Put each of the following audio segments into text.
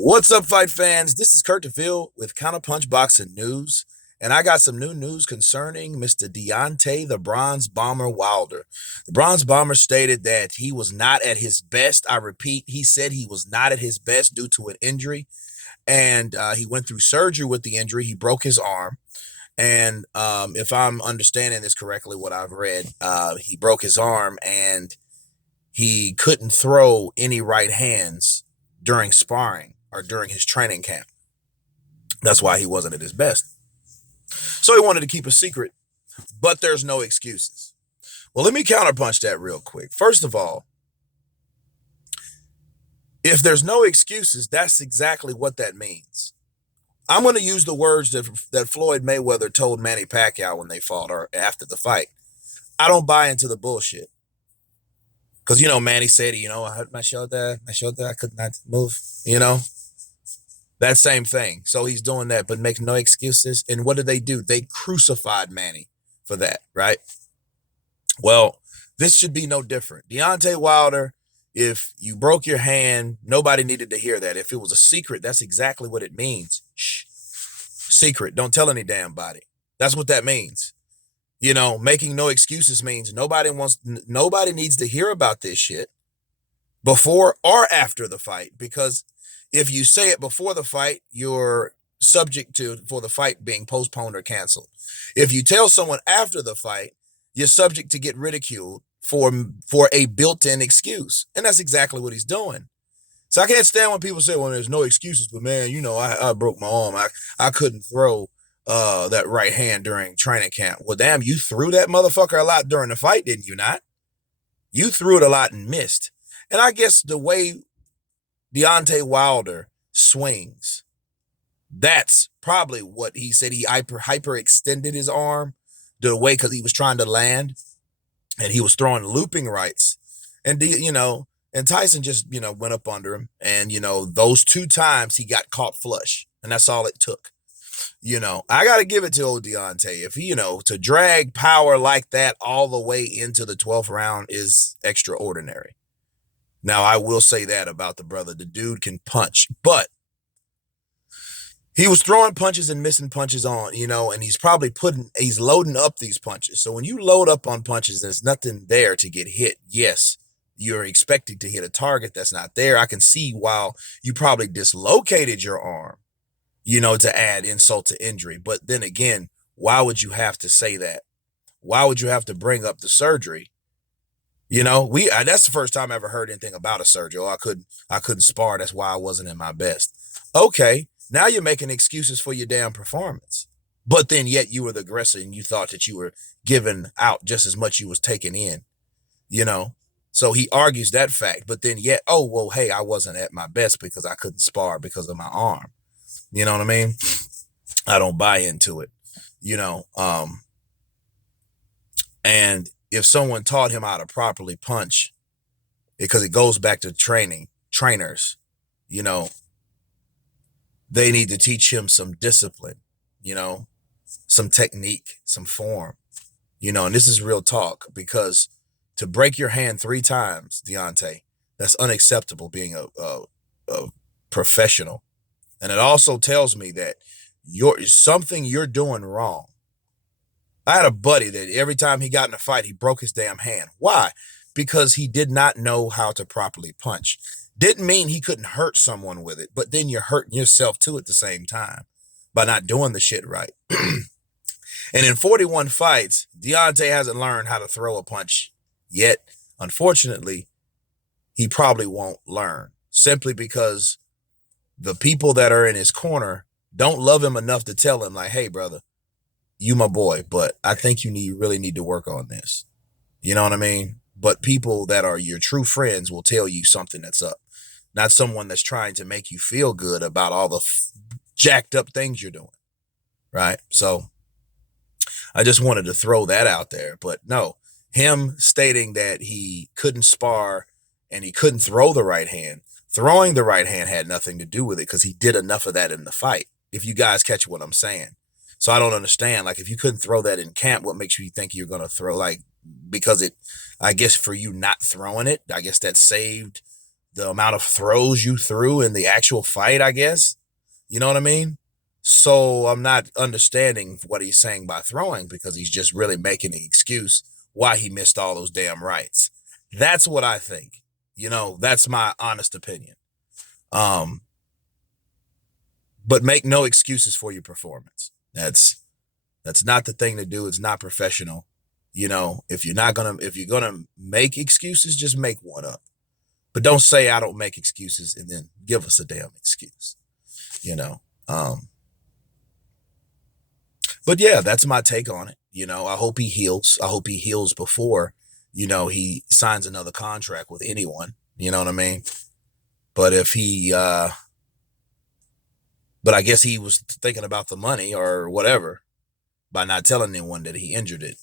What's up, fight fans? This is Kurt DeVille with Counterpunch Boxing News, and I got some new news concerning Mr. Deontay, the Bronze Bomber Wilder. The Bronze Bomber stated that he was not at his best. I repeat, he said he was not at his best due to an injury, and he went through surgery with the injury. He broke his arm, and if I'm understanding this correctly, what I've read, he broke his arm and he couldn't throw any right hands during sparring or during his training camp. That's why he wasn't at his best. So he wanted to keep a secret, but there's no excuses. Well, let me counterpunch that real quick. First of all, if there's no excuses, that's exactly what that means. I'm going to use the words that Floyd Mayweather told Manny Pacquiao when they fought or after the fight. I don't buy into the bullshit. Because, Manny said, I hurt my shoulder, I could not move, that same thing. So he's doing that, but make no excuses. And what did they do? They crucified Manny for that, right? Well, this should be no different. Deontay Wilder, if you broke your hand, nobody needed to hear that. If it was a secret, that's exactly what it means. Shh. Secret. Don't tell any damn body. That's what that means. Making no excuses means nobody needs to hear about this shit before or after the fight, because if you say it before the fight, you're subject for the fight being postponed or canceled. If you tell someone after the fight, you're subject to get ridiculed for a built-in excuse. And that's exactly what he's doing. So I can't stand when people say, well, there's no excuses, but man, I broke my arm. I couldn't throw that right hand during training camp. Well, damn, you threw that motherfucker a lot during the fight, didn't you not? You threw it a lot and missed. And I guess the way Deontay Wilder swings, that's probably what he said. He hyper extended his arm the way because he was trying to land, and he was throwing looping rights. And, and Tyson just, went up under him. And, those two times he got caught flush. And that's all it took. I got to give it to old Deontay. If he, to drag power like that all the way into the 12th round is extraordinary. Now, I will say that about the brother. The dude can punch, but he was throwing punches and missing punches on, and he's loading up these punches. So when you load up on punches, there's nothing there to get hit. Yes, you're expecting to hit a target that's not there. I can see while you probably dislocated your arm, to add insult to injury. But then again, why would you have to say that? Why would you have to bring up the surgery? That's the first time I ever heard anything about a surgery. Oh, I couldn't spar. That's why I wasn't in my best. Okay, now you're making excuses for your damn performance. But then yet you were the aggressor and you thought that you were giving out just as much you was taking in, So he argues that fact, but then yet, oh, well, hey, I wasn't at my best because I couldn't spar because of my arm. You know what I mean? I don't buy into it, and if someone taught him how to properly punch, because it goes back to trainers, they need to teach him some discipline, some technique, some form, and this is real talk, because to break your hand 3 times, Deontay, that's unacceptable being a professional. And it also tells me that something you're doing wrong. I had a buddy that every time he got in a fight, he broke his damn hand. Why? Because he did not know how to properly punch. Didn't mean he couldn't hurt someone with it, but then you're hurting yourself too at the same time by not doing the shit right. And in 41 fights, Deontay hasn't learned how to throw a punch yet. Unfortunately, he probably won't learn, simply because the people that are in his corner don't love him enough to tell him, like, hey, brother, you my boy, but I think you really need to work on this. You know what I mean? But people that are your true friends will tell you something that's up, not someone that's trying to make you feel good about all the jacked up things you're doing, right? So I just wanted to throw that out there. But no, him stating that he couldn't spar and he couldn't throw the right hand, throwing the right hand had nothing to do with it, because he did enough of that in the fight, if you guys catch what I'm saying. So I don't understand, like, if you couldn't throw that in camp, what makes you think you're going to throw, because I guess for you not throwing it, I guess that saved the amount of throws you threw in the actual fight, I guess. You know what I mean? So I'm not understanding what he's saying by throwing, because he's just really making an excuse why he missed all those damn rights. That's what I think. That's my honest opinion. But make no excuses for your performance. That's not the thing to do. It's not professional. If you're gonna make excuses, just make one up. But don't say I don't make excuses and then give us a damn excuse. But yeah, that's my take on it. I hope he heals. I hope he heals before, he signs another contract with anyone. You know what I mean? But if he, but I guess he was thinking about the money or whatever by not telling anyone that he injured it.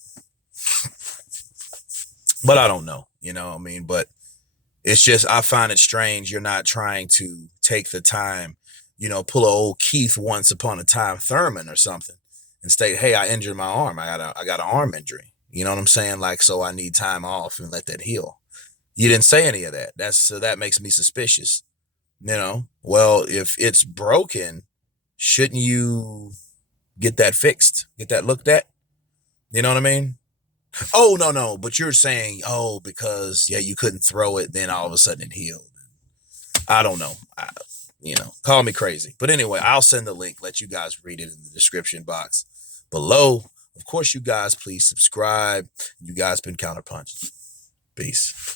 But I don't know, but it's just, I find it strange. You're not trying to take the time, pull a old Keith Once Upon a Time Thurman or something and state, hey, I injured my arm. I got an arm injury. You know what I'm saying? Like, so I need time off and let that heal. You didn't say any of that. That makes me suspicious. Well, if it's broken, shouldn't you get that fixed? Get that looked at? You know what I mean? Oh, no. But you're saying, because, yeah, you couldn't throw it, then all of a sudden it healed. I don't know. Call me crazy. But anyway, I'll send the link. Let you guys read it in the description box below. Of course, you guys, please subscribe. You guys been Counterpunched. Peace.